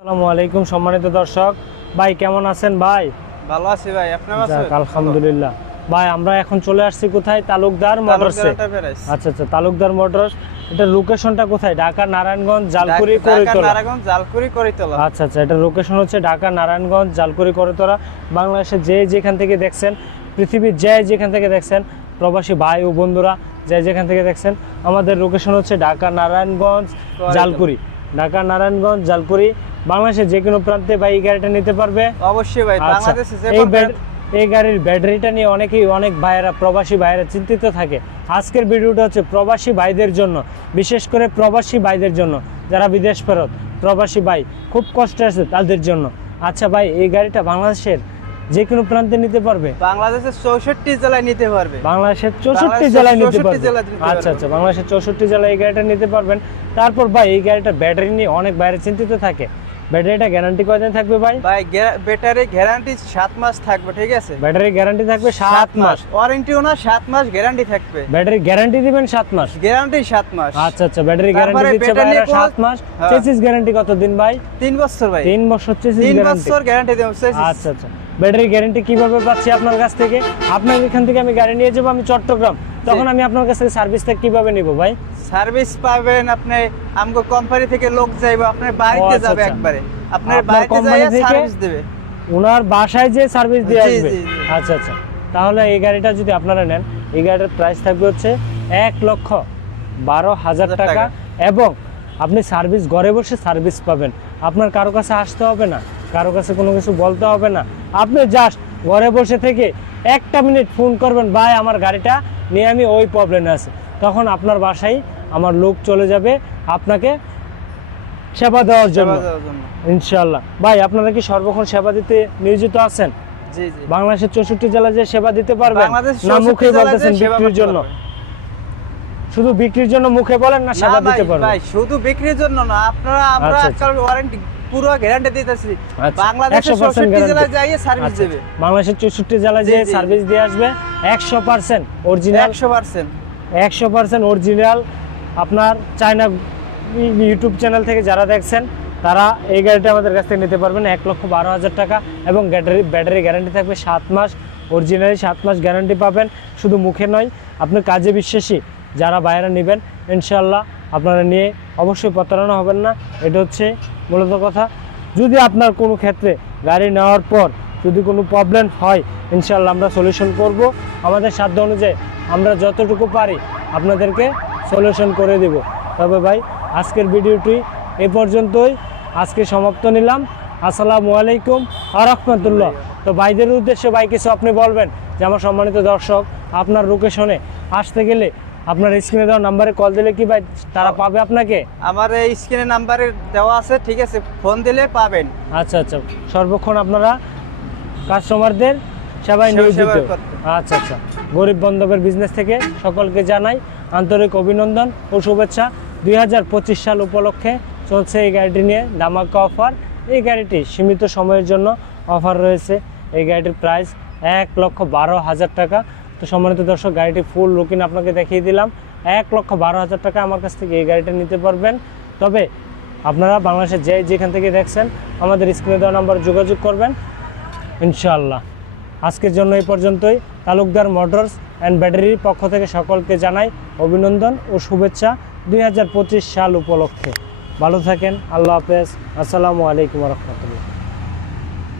আসসালামু আলাইকুম সম্মানিত দর্শক। ভাই কেমন আছেন ভাই? ভালো আছি ভাই আপনি ভালো যাক, আছেন? আলহামদুলিল্লাহ। ভাই আমরা এখন চলে আসছি কোথায়? তালুকদার মোটরসে আচ্ছা আচ্ছা তালুকদার মোটরস এটা লোকেশনটা কোথায়? ঢাকা নারায়ণগঞ্জ জালকুড়ি করিতলা। নারায়ণগঞ্জ জালকুড়ি করিতলা। আচ্ছা আচ্ছা এটা লোকেশন হচ্ছে ঢাকা নারায়ণগঞ্জ জালকুড়ি করিতলা। বাংলাদেশে যে যেখান থেকে দেখছেন পৃথিবীর যে যেখান থেকে দেখছেন প্রবাসী ভাই ও বন্ধুরা যে যেখান থেকে দেখছেন আমাদের লোকেশন হচ্ছে ঢাকা নারায়ণগঞ্জ। জালকুড়ি ঢাকা নারায়ণগঞ্জ জালকুড়ি বাংলাদেশের যে কোনো প্রান্তে ভাই এই গাড়িটা নিতে পারবে। অবশ্যই ভাই আচ্ছা বাংলাদেশে যে এই এই গাড়ির ব্যাটারিটা নিয়ে অনেকেই অনেক ভাইয়েরা প্রবাসী ভাইয়েরা চিন্তিত থাকে। আজকের ভিডিওটা হচ্ছে প্রবাসী ভাইদের জন্য বিশেষ করে প্রবাসী ভাইদের জন্য। যারা বিদেশ ফেরত প্রবাসী ভাই খুব কষ্টে আছে তাদের জন্য। আচ্ছা ভাই এই গাড়িটা বাংলাদেশের যে কোনো প্রান্তে নিতে পারবে? বাংলাদেশের চৌষট্টি জেলায় নিতে পারবে। বাংলাদেশের চৌষট্টি জেলায় নিতে 64 পারবেন জেলায় নিতে আচ্ছা আচ্ছা বাংলাদেশের চৌষট্টি জেলায় এই গাড়িটা নিতে পারবেন। তারপর ভাই এই গাড়িটা ব্যাটারি নিয়ে অনেক বাইরে চিন্তিত থাকে। ব্যাটারিটা গ্যারান্টি কয়দিন থাকবে ভাই? ভাই ব্যাটারি গ্যারান্টি সাত মাস থাকবে ঠিক আছে? ব্যাটারি গ্যারান্টি থাকবে সাত মাস। ওয়ারেন্টিও না সাত মাস গ্যারান্টি থাকবে। ব্যাটারি গ্যারান্টি দিবেন সাত মাস? গ্যারান্টি সাত মাস। আচ্ছা আচ্ছা ব্যাটারি গ্যারান্টি দিচ্ছে ভাই ভাইরা সাত মাস। চেসিস গ্যারান্টি কতদিন ভাই? তিন বছর ভাই। তিন বছর চেসিস গ্যারান্টি বছর গ্যারান্টি দেবো আচ্ছা আচ্ছা। ব্যাটারি গ্যারান্টি কীভাবে পাচ্ছি আপনার কাছ থেকে? আপনার এখান থেকে আমি গাড়ি নিয়ে যাব আমি চট্টগ্রাম। তখন আমি আপনার কাছ থেকে সার্ভিসটা কীভাবে নিব ভাই? সার্ভিস পাবেন আপনি আমগো কোম্পানি থেকে লোক যাইবে আপনার বাড়িতে আচ্ছা, যাবে আচ্ছা। একবারে। আপনার বাড়িতে যাইয়া সার্ভিস দেবে। ওনার বাসায় যে সার্ভিস দিয়ে আসবে। আচ্ছা আচ্ছা। তাহলে এই গাড়িটা যদি আপনারা নেন এই গাড়িটার প্রাইস থাকবে হচ্ছে এক লক্ষ বারো হাজার টাকা। এবং আপনি সার্ভিস ঘরে বসে সার্ভিস পাবেন। আপনার কারও কাছে আসতে হবে না। কারও কাছে কোনো কিছু বলতে হবে না। আপনি জাস্ট ঘরে বসে থেকে একটা মিনিট ফোন করবেন ভাই আমার গাড়িটা নিয়ে আমি ওই প্রবলেমে আছি। তখন আপনার বাসায় আমার লোক চলে যাবে আপনাকে সেবা দেওয়ার জন্য। ইনশাল্লাহ ভাই আপনারা কি সর্বক্ষণ সেবা দিতে নিয়োজিত আছেন? বাংলাদেশের চৌষট্টি জেলায় যে সেবা দিতে পারবেন না মুখে বলতেছেন বিক্রির জন্য? শুধু বিক্রির জন্য মুখে বলেন না সেবা দিতে পারবেন? শুধু বিক্রির জন্য না আপনারা আমরা আচ্ছা, আজকাল ওয়ারেন্টি পুরো গ্যারান্টি দিতেছি আচ্ছা, বাংলাদেশের 100% চৌষট্টি guarantee। জেলায় যাইয়ে সার্ভিস আচ্ছা, দেবে। বাংলাদেশের চৌষট্টি জেলায় যে সার্ভিস দিয়ে আসবে একশো পার্সেন্ট অরিজিনাল একশো পার্সেন্ট একশো পার্সেন্ট অরিজিনাল আপনার চায়না ইউটিউব চ্যানেল থেকে যারা দেখছেন তারা এই গাড়িটা আমাদের কাছ থেকে নিতে পারবেন এক লক্ষ বারো হাজার টাকা এবং ব্যাটারি ব্যাটারি গ্যারান্টি থাকবে সাত মাস। অরিজিনালি সাত মাস গ্যারান্টি পাবেন শুধু মুখে নয় আপনি কাজে বিশ্বাসী যারা বাইরে নেবেন ইনশাল্লাহ আপনারা নিয়ে অবশ্যই প্রতারণা হবেন না। এটা হচ্ছে মূলত কথা। যদি আপনার কোনো ক্ষেত্রে গাড়ি নেওয়ার পর যদি কোনো প্রবলেম হয় ইনশাল্লাহ আমরা সলিউশন করব। আমাদের সাধ্য অনুযায়ী আমরা যতটুকু পারি আপনাদেরকে সলিউশন করে দেব। তবে ভাই, আজকের ভিডিওটি এ পর্যন্তই। আজকে সমাপ্ত নিলাম। আসসালামু আলাইকুম আর রহমতুল্লাহ। তো ভাইদের উদ্দেশ্যে ভাই, কিছু আপনি বলবেন? যে আমার সম্মানিত দর্শক, আপনার লোকেশনে আসতে গেলে আপনার স্ক্রিনে দেওয়া নাম্বারে কল দিলে কি ভাই তারা পাবে আপনাকে? আমার এই স্ক্রিনে নাম্বারে দেওয়া আছে ঠিক আছে ফোন দিলে পাবেন। আচ্ছা আচ্ছা সর্বক্ষণ আপনারা কাস্টমারদের সেবায় সেবা- নিয়োজিত। আচ্ছা আচ্ছা গরিব বন্ধবের বিজনেস থেকে সকলকে জানাই আন্তরিক অভিনন্দন ও শুভেচ্ছা। দুই হাজার পঁচিশ সাল উপলক্ষে চলছে এই গাড়িটি নিয়ে ধামাকা অফার এই গাড়িটি সীমিত সময়ের জন্য অফার রয়েছে। এই গাড়িটির প্রাইস এক লক্ষ বারো হাজার টাকা। তো সম্মানিত দর্শক, গাড়িটি ফুল লুকিং আপনাকে দেখিয়ে দিলাম। এক লক্ষ বারো হাজার টাকা আমার কাছ থেকে এই গাড়িটা নিতে পারবেন। তবে আপনারা বাংলাদেশের যে যেখান থেকে দেখছেন, আমাদের স্ক্রিনে দেওয়া নাম্বারে যোগাযোগ করবেন। ইনশাআল্লাহ। আজকের জন্য এই পর্যন্তই। তালুকদার মোটরস অ্যান্ড ব্যাটারির পক্ষ থেকে সকলকে জানাই অভিনন্দন ও শুভেচ্ছা দুই হাজার পঁচিশ সাল উপলক্ষে। ভালো থাকেন। আল্লাহ হাফেজ। আসসালামু আলাইকুম রহমতুল্লাহ।